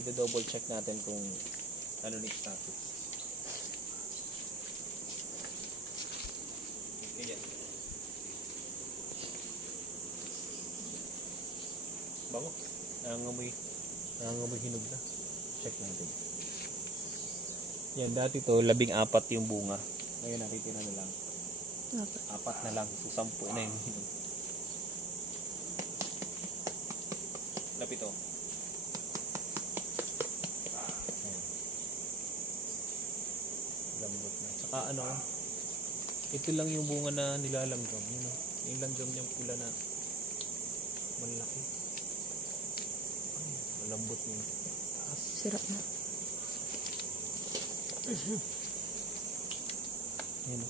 i-double check natin kung ano ni status. Ayan. Bango. Nangangamoy hinog na. Check natin. Yan, dati to 14 yung bunga. Ngayon nakikita na lang. 4 na lang. So 10 na yung hinog. Lapit to. Lambot na. Saka ano, ito lang yung bunga na nilalanggam. Yun, no? Yung langgam niyang pula na malaki. Ay, malambot niya. Sira na. Yan.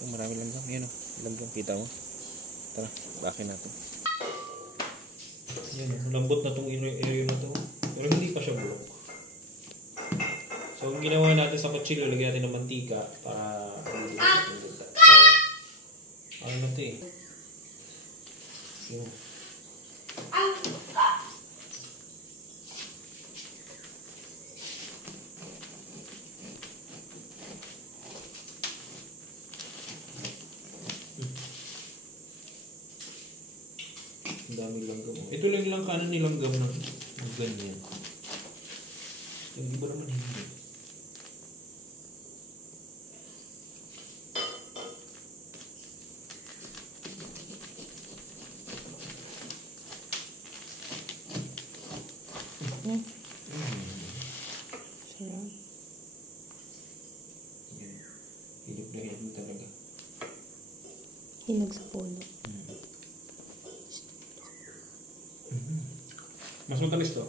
Yung marami langgam. Yan, no? Langgam. Kita mo? Tara, bakin natin. Yan, malambot na itong area na ito. Pero hindi pa siya bulok. So, ang ginawa natin sa kutsilyo, lagyan natin ng mantika para so, ano na ito eh. Yung ang daming langgam. Ito lang kanan ni langgam ng ganyan. Yung iba naman hindi. Hinog na talaga. Hinog sa puno. Mas matamis to.